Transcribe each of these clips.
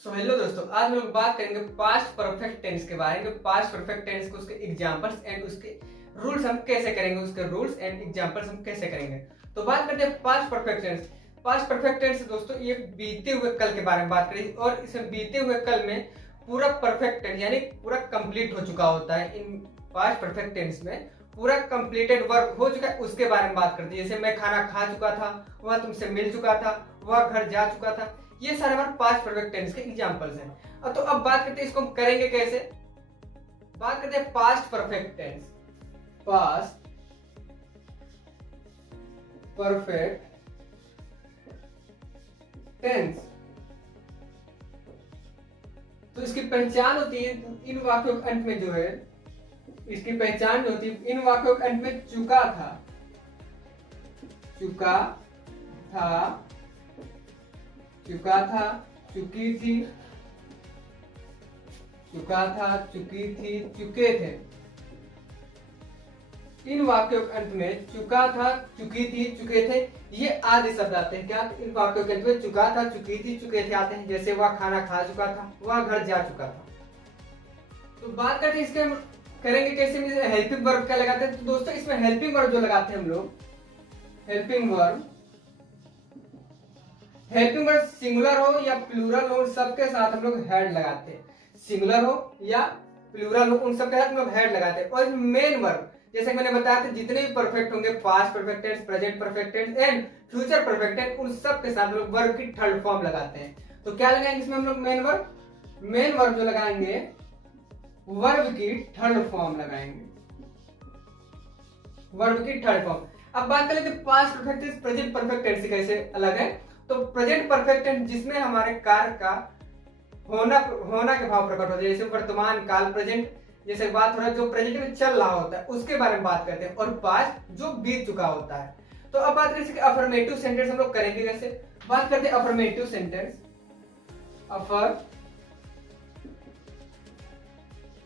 So hello दोस्तों, आज हम लोग बात करेंगे पास्ट परफेक्ट टेंस के बारे में। पास्ट परफेक्ट टेंस को उसके एग्जांपल्स एंड उसके रूल्स हम कैसे करेंगे, उसके रूल्स एंड एग्जांपल्स हम कैसे करेंगे। तो बात करते हैं past perfect tense. Past perfect tense दोस्तों ये बीते हुए कल के बारे में बात करेंगे और इसमें बीते हुए कल में पूरा परफेक्ट टेंस यानी पूरा कंप्लीट हो चुका होता है। इन पास्ट परफेक्ट टेंस में पूरा कंप्लीटेड वर्क हो चुका है उसके बारे में बात करते हैं। जैसे मैं खाना खा चुका था, वह तुमसे मिल चुका था, वह घर जा चुका था। ये सारे हमारे पास्ट परफेक्ट टेंस के एग्जांपल्स हैं। तो अब बात करते हैं इसको हम करेंगे कैसे। बात करते हैं past perfect tense. Past perfect tense तो इसकी पहचान होती है इन वाक्यों के अंत में जो है, इसकी पहचान जो होती है इन वाक्यों के अंत में चुका था, चुका था, चुका था, चुकी थी, चुका था, चुकी थी, चुके थे। इन वाक्यों के अंत में चुका था, चुकी थी, चुके थे ये आदि शब्द आते हैं। क्या इन वाक्यों के अंत में चुका था, चुकी थी, चुके थे आते हैं। जैसे वह खाना खा चुका था, वह घर जा चुका था। तो बात करते हैं इसके हम करेंगे कैसे। हेल्पिंग वर्ब क्या लगाते हैं तो दोस्तों इसमें हेल्पिंग वर्ब जो लगाते हैं हम लोग, helping verb, helping verb singular हो या प्लूरल हो सबके साथ हम लोग हेड लगाते हैं। सिंगुलर हो या प्लूरल हो उन सबके साथ हम लोग हेड लगाते हैं। और मेन वर्ब जैसे मैंने बताया था जितने भी परफेक्ट होंगे, past perfect tense, present perfect tense and future perfect tense, उन सब के साथ हम लोग वर्ब की थर्ड फॉर्म लगाते हैं। तो क्या लगाएंगे इसमें हम लोग मेन वर्ब, मेन वर्ब जो लगाएंगे वर्ब की थर्ड फॉर्म लगाएंगे, वर्ब की थर्ड फॉर्म। अब बात कर लेते हैं past perfect tense present perfect tense से कैसे अलग है। तो प्रेजेंट परफेक्ट टेंस जिसमें हमारे कार्य का होना के भाव प्रकट होते हैं। जैसे वर्तमान काल प्रेजेंट, जैसे बात हो रहा है जो प्रेजेंट में चल रहा होता है उसके बारे में बात करते हैं। और पास्ट जो बीत चुका होता है। तो अब बात करें अफर्मेटिव सेंटेंस हम लोग करेंगे कैसे। बात करते हैं affirmative sentence,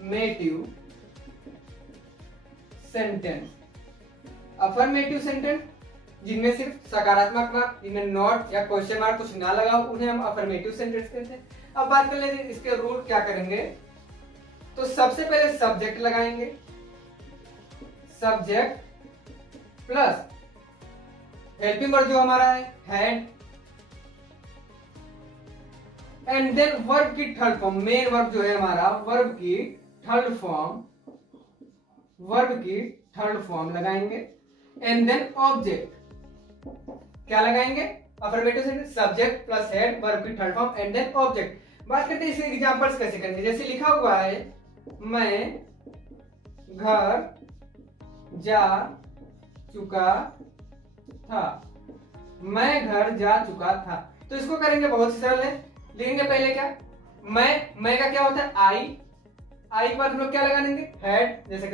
affirmative sentence, affirmative sentence जिनमें सिर्फ सकारात्मक वाक्य, जिनमें नॉट या क्वेश्चन मार्क कुछ ना लगा हो उन्हें हम अफर्मेटिव सेंटेंस कहते हैं। अब बात कर लेते हैं इसके रूल क्या करेंगे। तो सबसे पहले सब्जेक्ट लगाएंगे, सब्जेक्ट प्लस हेल्पिंग वर्ब जो हमारा है हैड, एंड देन वर्ब की थर्ड फॉर्म, मेन वर्ब जो है हमारा वर्ब की थर्ड फॉर्म, वर्ब की थर्ड फॉर्म लगाएंगे। एंड देन ऑब्जेक्ट क्या लगाएंगे, affirmative sentence subject plus had verb की third form and then object. बात करते हैं इसके एग्जांपल्स कैसे करेंगे। जैसे लिखा हुआ है मैं घर जा चुका था, मैं घर जा चुका था। तो इसको करेंगे बहुत ही सरल है। लिखेंगे पहले क्या, मैं का क्या होता है आई के बाद हम लोग क्या लगा देंगे हेड। जैसे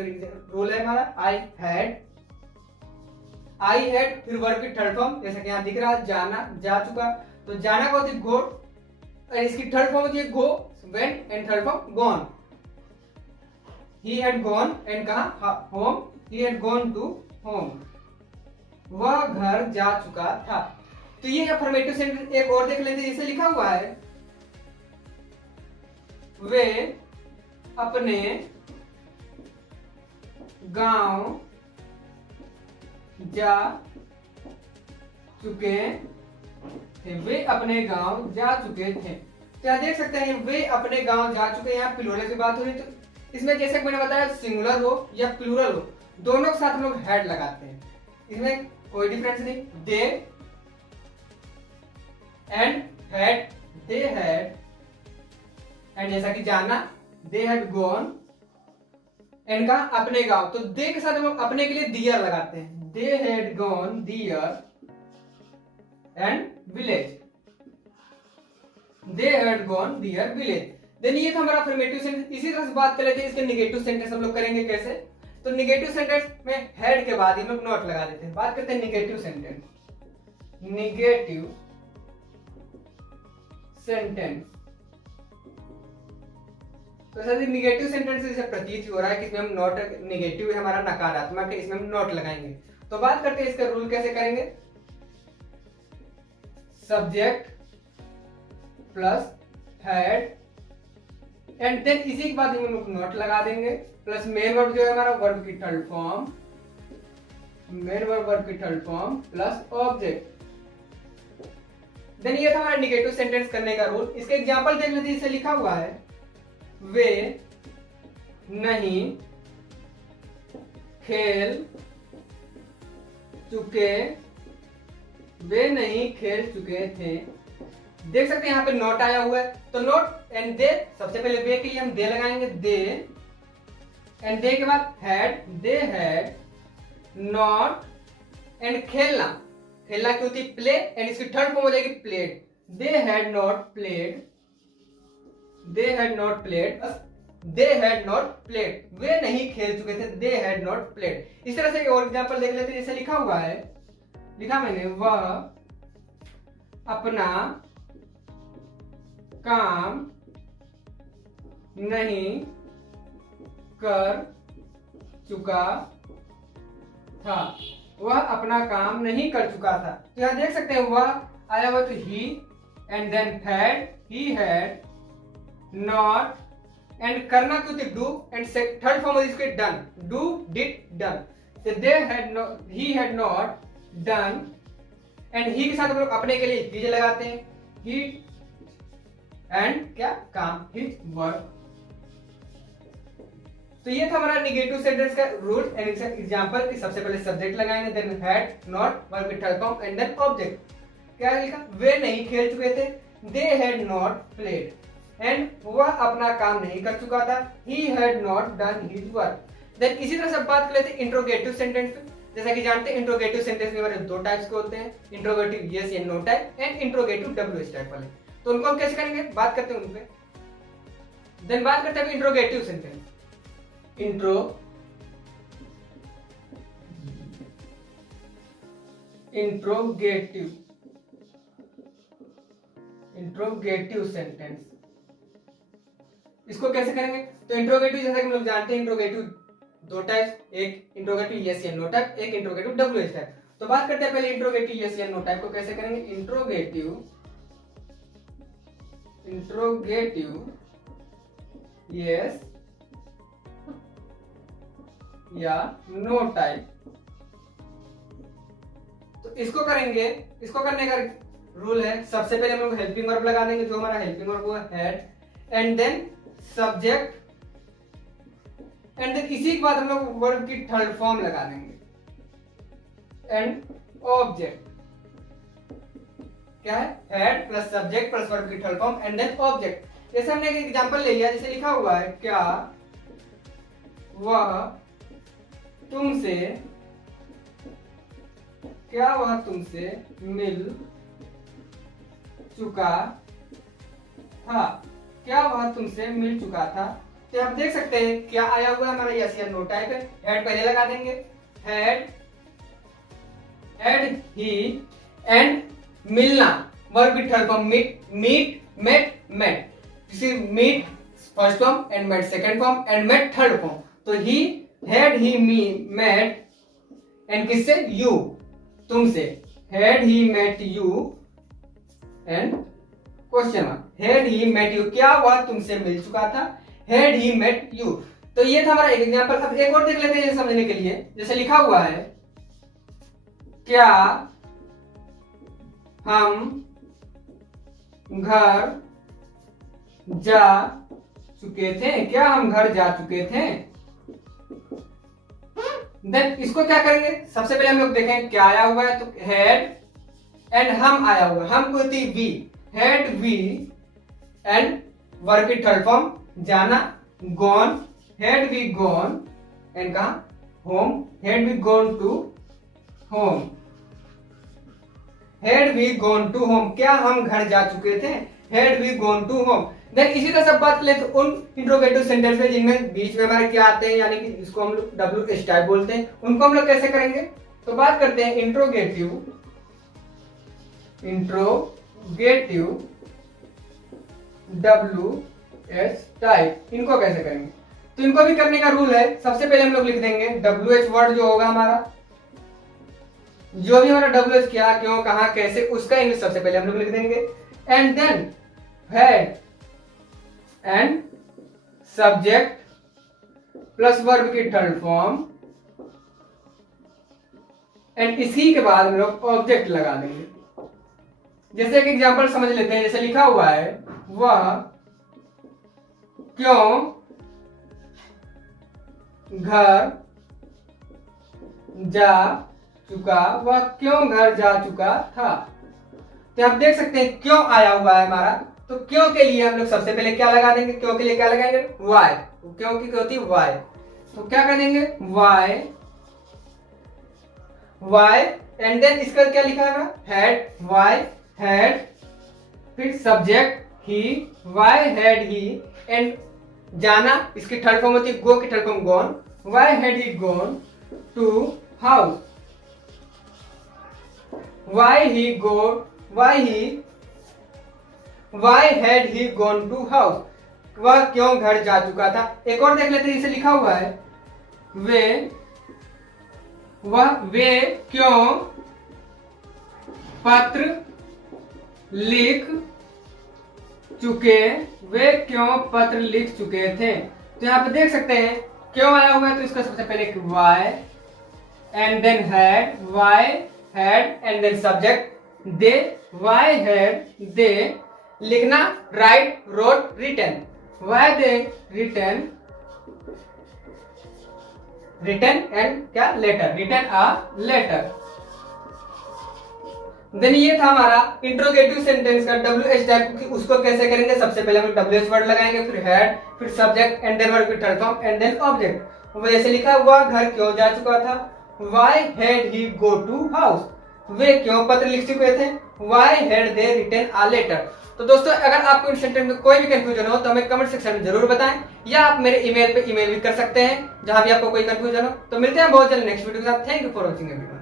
रूल है हमारा आई हैड, फिर वर्ब की थर्ड फॉर्म जैसे कि यहाँ दिख रहा है जाना, जा चुका। तो जाना का होती है गो, और इसकी थर्ड फॉर्म होती है go, went and third form gone. He had gone and कहा home, he had gone to home, वह घर जा चुका था। तो ये अफर्मेटिव सेंटेंस एक और देख लेते हैं। जैसे लिखा हुआ है वे अपने गांव जा चुके थे, वे अपने गांव जा चुके थे। क्या देख सकते हैं वे अपने गांव जा चुके हैं, यहाँ प्लूरल की बात हो रही। तो इसमें जैसे कि मैंने बताया सिंगुलर हो या प्लूरल हो दोनों के साथ हम लोग हेड लगाते हैं, इसमें कोई डिफरेंस नहीं। They and had, they had, and जैसा कि जाना दे हैड गॉन, एंड का अपने गांव। तो दे के साथ हम लोग अपने के लिए दियर लगाते हैं, they had gone there and village, they had gone there village. Then ये था हमारा अफर्मेटिव सेंटेंस। इसी तरह से बात कर लेते हैं इसके नेगेटिव सेंटेंस हम लोग करेंगे कैसे। तो नेगेटिव सेंटेंस में हेड के बाद हम लोग नॉट लगा देते हैं। बात करते हैं नेगेटिव सेंटेंस, नेगेटिव सेंटेंस। तो सर नेगेटिव सेंटेंस से प्रतीत हो रहा है कि इसमें हम नॉट, नेगेटिव है हमारा नकारात्मक है, इसमें हम नॉट लगाएंगे। तो बात करते हैं इसका रूल कैसे करेंगे। Subject plus had, and then इसी के बाद हम लोग नॉट लगा देंगे, प्लस मेन वर्ब जो है हमारा वर्ब की थर्ड फॉर्म, मेन वर्ब की third form plus object. Then ये था हमारा इंडिकेटिव सेंटेंस करने का रूल। इसके एग्जांपल देख लेते हैं। इसे लिखा हुआ है वे नहीं खेल चुके, वे नहीं खेल चुके थे। देख सकते हैं यहाँ पे नॉट आया हुआ है, तो नॉट एंड दे, सबसे पहले वे के लिए हम दे लगाएंगे, दे, एंड दे के बाद had, they had not, and खेलना, खेलना की होती प्ले, एंड इसकी थर्ड फॉर्म हो जाएगी played, they had not played, they had not played, they had not played, वे नहीं खेल चुके थे, दे हैड नॉट प्लेड। इस तरह से और एग्जांपल देख लेते हैं। जैसे लिखा हुआ है, लिखा मैंने, वह अपना काम नहीं कर चुका था, वह अपना काम नहीं कर चुका था। तो यहां देख सकते हैं वह आया हुआ तो he, and then had, he had not, and करना क्यों थी डू, एंड थर्ड फॉर्म इसके डन, डू डिड डन, तो they had not, he had not done, and he के साथ हम लोग अपने के लिए डीजे लगाते हैं, ही एंड क्या काम, हिज वर्क। तो ये था हमारा निगेटिव सेंटेंस का रूल एंड एग्जांपल कि सबसे पहले सब्जेक्ट लगाएंगे, देन हैड नॉट वर्ब की third form, and then object. क्या लिखा, वे नहीं खेल चुके थे, they had not played, and वह अपना काम नहीं कर चुका था, he had not done his work. Then इसी तरह से बात कर लेते हैं इंट्रोगेटिव सेंटेंस पे। जैसा कि जानते हैं इंट्रोगेटिव सेंटेंस में हमारे दो टाइप्स के होते हैं, इंट्रोगेटिव यस या no type, and interrogative WH type वाले। तो उनको हम कैसे करेंगे, बात करते हैं उनपे। देन बात करते हैं इंट्रोगेटिव सेंटेंस। इंट्रोगेटिव सेंटेंस, इसको कैसे करेंगे। तो इंट्रोगेटिव जैसा कि हम लोग जानते हैं इंट्रोगेटिव दो टाइप्स, एक इंट्रोगेटिव यस या नो टाइप, एक इंट्रोगेटिव डब्ल्यूएच टाइप। तो बात करते हैं पहले इंट्रोगेटिव यस या नो टाइप को कैसे करेंगे। इंट्रोगेटिव यस या नो टाइप, तो इसको करेंगे, इसको करने का रूल है, सबसे पहले हम लोग हेल्पिंग वर्ब लगा देंगे, जो हमारा हेल्पिंग वर्ब हुआ had, and then subject, and then इसी के बाद हम लोग वर्ब की थर्ड फॉर्म लगा देंगे, एंड ऑब्जेक्ट। क्या है, had plus subject plus verb की third form, and then object. जैसे हमने एक एग्जांपल ले लिया, जैसे लिखा हुआ है, क्या वह तुमसे, क्या वह तुमसे मिल चुका था, क्या वह तुमसे मिल चुका था। तो आप देख सकते हैं क्या आया हुआ है हमारा यस या नो टाइप है, हेड पहले लगा देंगे, हेड ही, एंड मिलना वर्ब की third form, meet met met, meet first form, and met second form, and met third form. तो he had he met, and किससे, यू, तुमसे, had he met you, and question mark, had he met you, क्या वह तुमसे मिल चुका था, had he met you. तो ये था हमारा एक एग्जांपल। अब एक और देख लेते हैं समझने के लिए। जैसे लिखा हुआ है, क्या हम घर जा चुके थे, क्या हम घर जा चुके थे। देन इसको क्या करेंगे, सबसे पहले हम लोग देखें क्या आया हुआ है, तो हैड एंड हम आया हुआ है, हम को थी we, had we, and verb की थर्ड फॉर्म जाना, gone, had we gone, and कहा home, had we gone to home, had we gone to home, क्या हम घर जा चुके थे, had we gone to home. Then इसी तरह सब बात ले तो उन इंट्रोगेटिव सेंटेंस में जिनमें बीच में हमारे क्या आते हैं, यानी कि इसको हम लोग डब्ल्यूएच टाइप बोलते हैं, उनको हम लोग कैसे करेंगे। तो बात करते हैं इंट्रोगेटिव डब्ल्यूएच टाइप, इनको कैसे करेंगे। तो इनको भी करने का रूल है, सबसे पहले हम लोग लिख देंगे डब्ल्यूएच वर्ड जो होगा हमारा, जो भी हमारा डब्ल्यूएच क्या, क्यों, कहां, कैसे, उसका इंग्लिश सबसे पहले हम लोग लिख देंगे, and then had and subject plus verb की थर्ड फॉर्म एंड इसी के बाद हम लोग ऑब्जेक्ट लगा देंगे। जैसे एक एग्जांपल समझ लेते हैं, जैसे लिखा हुआ है वह क्यों घर जा चुका, वह क्यों घर जा चुका था। तो आप देख सकते हैं क्यों आया हुआ है हमारा, तो क्यों के लिए हम लोग सबसे पहले क्या लगा देंगे, क्यों के लिए क्या लगाएंगे, वाई। क्यों की होती है वाई, तो क्या कर देंगे वाई, वाई एंड देन इसका क्या लिखा है हैड, वाई हैड, फिर subject he, why had he and जाना, इसकी थर्ड फॉर्म होती है गो की third form gone, why had he gone to house, why had he gone to house, वह क्यों घर जा चुका था। एक और देख लेते हैं, इसे लिखा हुआ है वे क्यों पत्र लिख चुके, वे क्यों पत्र लिख चुके थे। तो यहाँ पे देख सकते हैं क्यों आया हुआ है, तो इसका सबसे पहले why and then had, why had and then subject they, why had they लिखना write, wrote, written, why they written and क्या letter, written a letter. Then ये था हमारा इंट्रोगेटिव सेंटेंस का WH टाइप की, उसको कैसे करेंगे, सबसे पहले हम WH वर्ड लगाएंगे, फिर हैड, फिर सब्जेक्ट एंड देन वर्ब की third form and then object. वो जैसे लिखा हुआ घर क्यों जा चुका था, why had he go to house, वे क्यों पत्र लिख चुके थे, why had they written a letter. तो दोस्तों अगर आपको इन सेंटेंस में कोई भी कंफ्यूजन हो तो हमें कमेंट सेक्शन में जरूर बताएं, या आप मेरे ईमेल पे ईमेल भी कर सकते हैं जहां भी आपको कोई कंफ्यूजन हो। तो मिलते हैं बहुत जल्द नेक्स्ट वीडियो के साथ। Thank you for watching everyone.